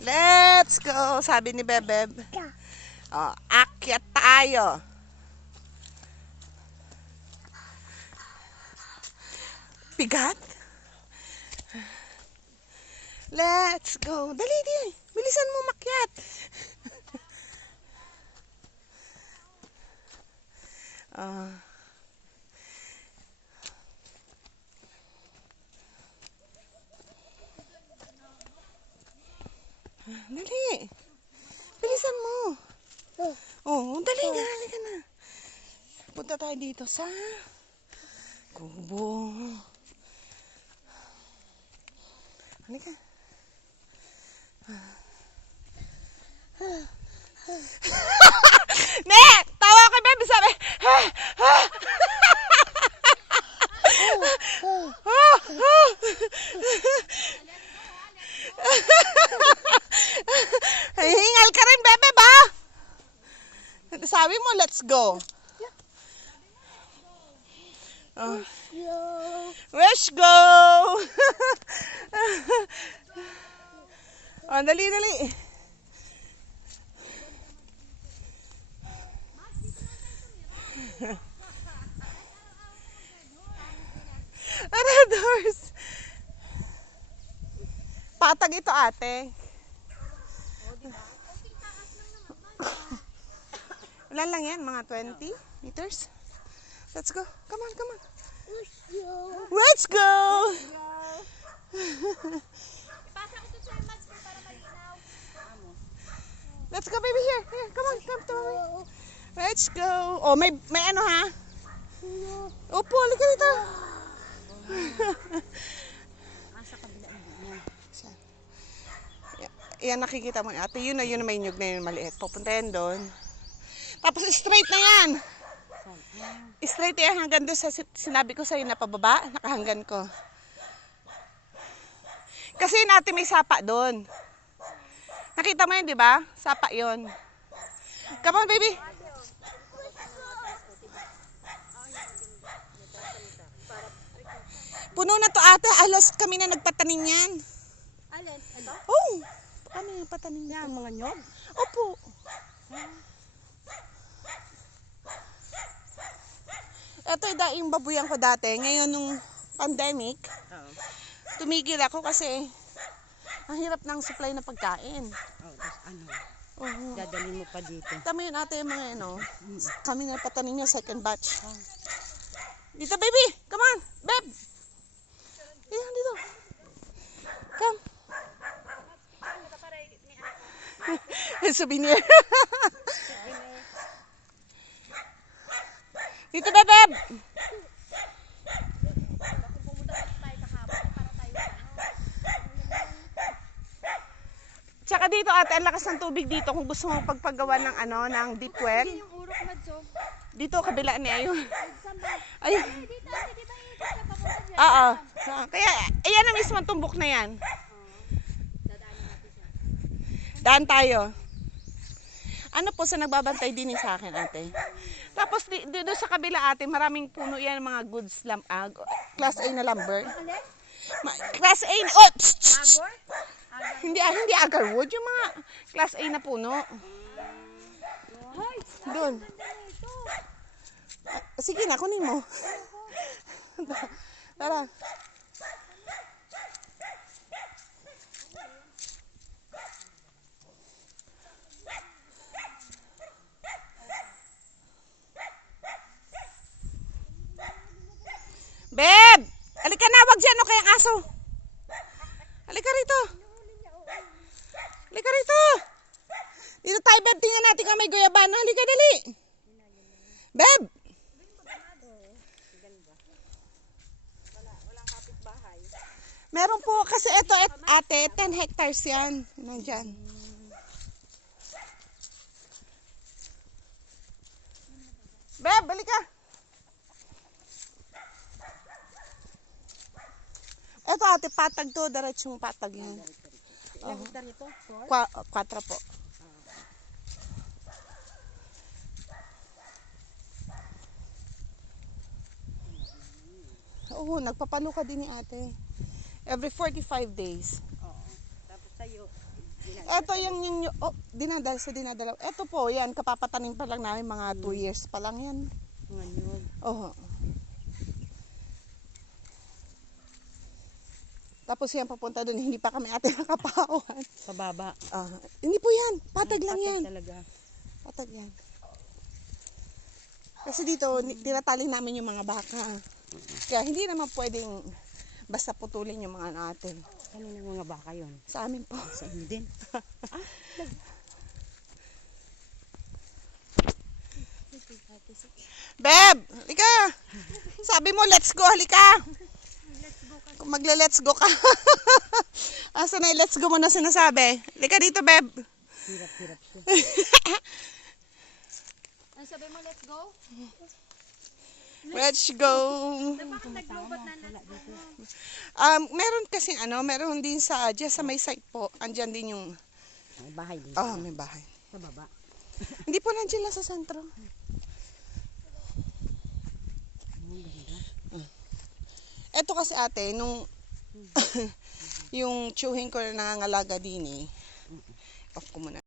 Let's go, sabi ni Bebeb. Oh, akyat tayo. Bigat? Let's go. Dali, dali. Bilisan mo makyat. Dali. Bilisan mo. Oh, dali nga. Halika na. Punta tayo dito sa kubo. Halika. Ne! Tawa kay Bebe, sabi. Hingal ka rin, Bebe, ba? Sabi mo, let's go. Oh. Let's go. Oh, dali, dali. Ano, doors? Patag ito, ate. Wala lang yan, mga 20 meters. Let's go. Come on, come on. Let's go. Let's go, baby. Here, here. Come on, come to mommy. Let's go. Oh, may ano ha? Opo, halika dito. Yan, nakikita mo ate. Yun na may nyug na yun maliit. Pupunta yan doon. Tapos straight na yan. Straight yan hanggang doon sa sinabi ko sa'yo na pababa. Nakahanggan ko. Kasi natin may sapa doon. Nakita mo yun, di ba? Sapa yun. Come on, baby. Puno na to ate. Alas kami na nagpatanim yan. Alin? Ito? Oh, kami nagpatanim yan. Yung mga nyog? Opo. Ito yung daing babuyan ko dati. Ngayon nung pandemic, tumigil ako kasi ang hirap ng supply na pagkain. Oh, tapos ano? Oo. Dadalhin mo pa dito. Tama yun ate yung mga ano. Kami na patanim yung second batch. Dito baby! Come on! Beb! Dito. Come. Souvenir. Dito Beb! Tsaka dito ate, ang lakas ng tubig dito kung gusto mo pagpagawa ng ano, ng deep well. Yung urok na so. Dito kabila ni Ayun. Ay. Dito, di ba ikot ka papunta dyan? Oo. Kaya ayan ang mismo tumbok na yan. Dadaanin natin siya. Daan tayo. Ano po sa nagbabantay din sa akin ate. Tapos dito sa kabila ate, maraming puno yan mga goods class A na lumber. Alin? Class A na, oh, psst, psst. Agor? Hindi agarwood, yung mga class A na puno. Hoy! Doon. Sige na, kunin mo. Tara. Beb! Halika na, wag dyan, o kayang aso. Halika rito. Halika rito. Dito tayo, Beb. Tingnan natin kung may guyabano. Halika, dali. Beb! Meron po, kasi ito, ate, 10 hectares yan. Nandyan. Beb, halika. Ito ate, patag to. Diretsong patag yan. Ilang hektar ito? 4 po. Oo, nagpapalo ka din ni ate. Every 45 days. Oo. Tapos sa'yo, Ito yung dinadala. Ito po, yan, kapapatanim pa lang namin, mga 2 years pa lang yan. Mga nyug. Oo. Tapos yan, papunta doon, hindi pa kami ate nakapawan. Sa baba. Hindi po yan, patag lang yan. Talaga. Patag yan. Kasi dito, tinatali namin yung mga baka. Kaya hindi naman pwedeng basta putulin yung mga natin. Kanina mga baka yun. Sa amin po. Sa inyo din. Beb, halika. Sabi mo, let's go, halika. Kung magle-let's go ka. Asa na yung let's go mo na sinasabi? Halika dito, Beb. Hirap siya. Ano sabi mo, let's go? Let's go. Bakit naglubat na let's go? Meron kasi meron din dyan sa may site po. Andyan din yung, May bahay din. may bahay. Sa baba. Hindi po nandiyan lang sa sentro. Eto kasi ate, nung yung tsuhin ko na nangangalaga din off ko muna.